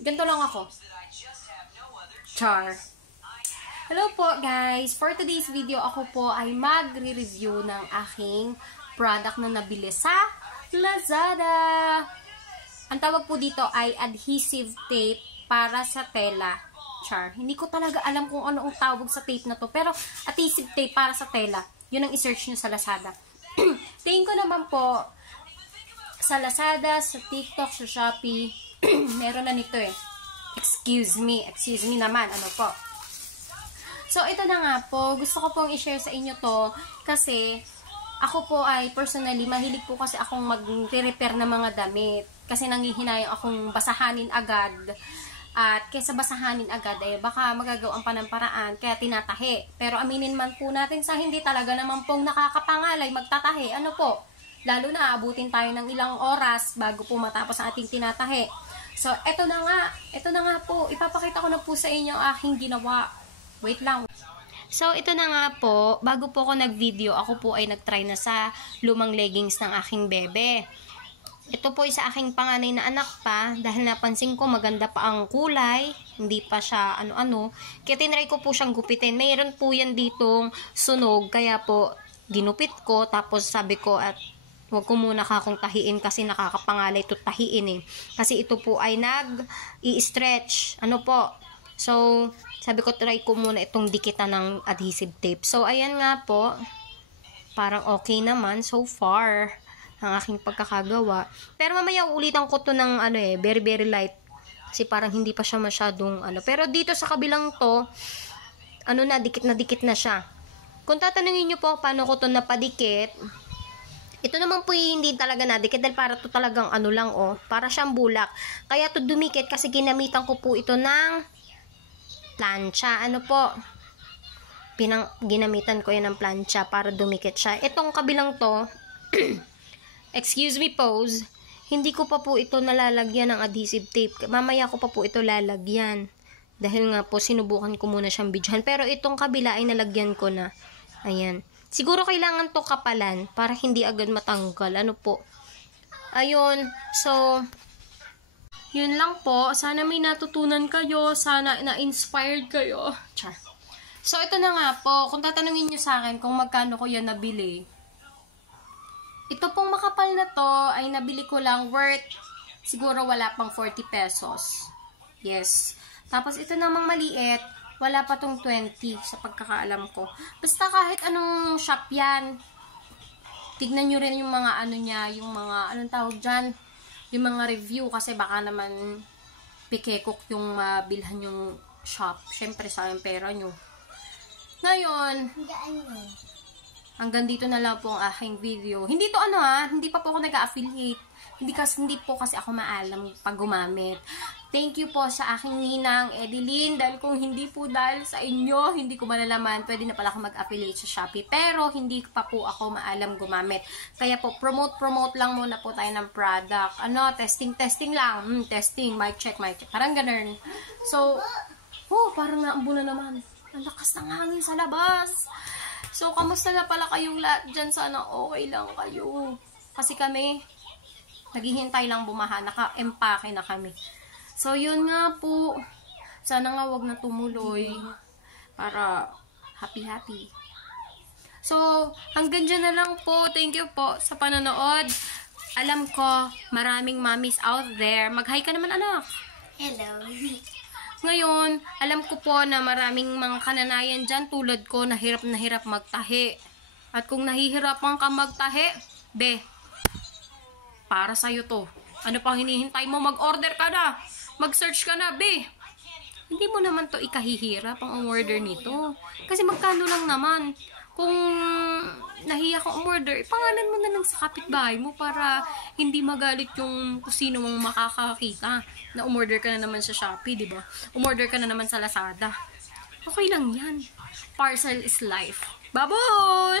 Ganito lang ako. Char. Hello po guys! For today's video, ako po ay magre-review ng aking product na nabili sa Lazada. Ang tawag po dito ay adhesive tape para sa tela. Char. Hindi ko talaga alam kung ano ang tawag sa tape na to. Pero adhesive tape para sa tela. Yun ang isearch nyo sa Lazada. Tingin ko naman po sa Lazada, sa TikTok, sa Shopee, meron na nito eh. Excuse me naman, ano po. So, ito na nga po, gusto ko pong i-share sa inyo to, kasi, ako po ay, personally, mahilig po kasi akong mag-repair ng mga damit, kasi nanghihinayang akong basahanin agad, at kaysa basahanin agad, eh, baka magagawang pa ng paraan, kaya tinatahi. Pero aminin man po natin sa hindi talaga naman pong nakakapangalay magtatahi, ano po, lalo na abutin tayo ng ilang oras bago po matapos ang ating tinatahi. So, eto na nga po, ipapakita ko na po sa inyo ang aking ginawa. Wait lang. So, ito na nga po, bago po ako nag-video, ako po ay nag-try na sa lumang leggings ng aking bebe. Ito po ay sa aking panganay na anak pa, dahil napansin ko maganda pa ang kulay, hindi pa siya ano-ano. Kaya tinry ko po siyang gupitin. Mayroon po yan ditong sunog, kaya po ginupit ko, tapos sabi ko at huwag ko muna kakong tahiin kasi nakakapangalay ito tahiin eh. Kasi ito po ay nag-i-stretch. Ano po? So, sabi ko try ko muna itong dikitan ng adhesive tape. So, ayan nga po. Parang okay naman so far ang aking pagkakagawa. Pero mamaya ulitan ko to ng very very light. Kasi parang hindi pa siya masyadong Pero dito sa kabilang to, dikit na siya. Kung tatanungin nyo po paano ko to napadikit, ito naman po hindi talaga nadikit dahil para to talagang para siyang bulak. Kaya to dumikit kasi ginamitan ko po ito ng plancha. Ginamitan ko yan ng plancha para dumikit siya. Itong kabilang to, excuse me pose, hindi ko pa po ito nalalagyan ng adhesive tape. Mamaya ko pa po ito lalagyan. Dahil nga po sinubukan ko muna siyang bidyohan. Pero itong kabila ay nalagyan ko na. Ayan. Siguro kailangan to kapalan para hindi agad matanggal. Ano po? Ayun. So, yun lang po. Sana may natutunan kayo. Sana na-inspired kayo. Char. So, ito na nga po. Kung tatanungin nyo sa akin kung magkano ko yan nabili. Ito pong makapal na to ay nabili ko lang worth siguro wala pang 40 pesos. Yes. Tapos ito namang maliit. Wala pa tong 20 sa pagkakaalam ko. Basta kahit anong shop yan, tignan nyo rin yung mga niya, yung mga, anong tawag dyan, yung mga review, kasi baka naman pikekok yung bilhan yung shop. Syempre sa pera nyo. Ngayon, hanggang dito na lang po ang aking video. Hindi to hindi pa po ako nag-affiliate. Hindi po kasi ako maalam pag gumamit. Thank you po sa aking ninang Edeline, dahil kung hindi po dahil sa inyo, hindi ko malalaman, pwede na pala ako mag-affiliate sa Shopee. Pero hindi pa po ako maalam gumamit. Kaya po, promote lang muna po tayo ng product. Testing lang. Testing, mic check. Parang ganun. So, parang naambo na naman. Ang lakas ng hangin sa labas. So, kamusta na pala kayong lahat dyan? Sana okay lang kayo. Kasi kami, naghihintay lang bumaha. Naka-empake na kami. So, yun nga po. Sana nga wag na tumuloy. Para happy-happy. So, hanggang dyan na lang po. Thank you po sa panonood. Alam ko, maraming mommies out there. Mag-hi ka naman, anak. Hello. Ngayon, alam ko po na maraming mga kananayan dyan tulad ko na hirap magtahi. At kung nahihirapan ka magtahi, para sa'yo to. Ano pang hinihintay mo? Mag-order ka na. Mag-search ka na, Hindi mo naman to ikahihirap ang order nito. Kasi magkano lang naman. Kung nahiya kang umorder, ipangalan mo na lang sa kapitbahay mo para hindi magalit yung kusino mong makakakita na umorder ka na naman sa Shopee, diba? Umorder ka na naman sa Lazada. Okay lang yan. Parcel is life. Baboy!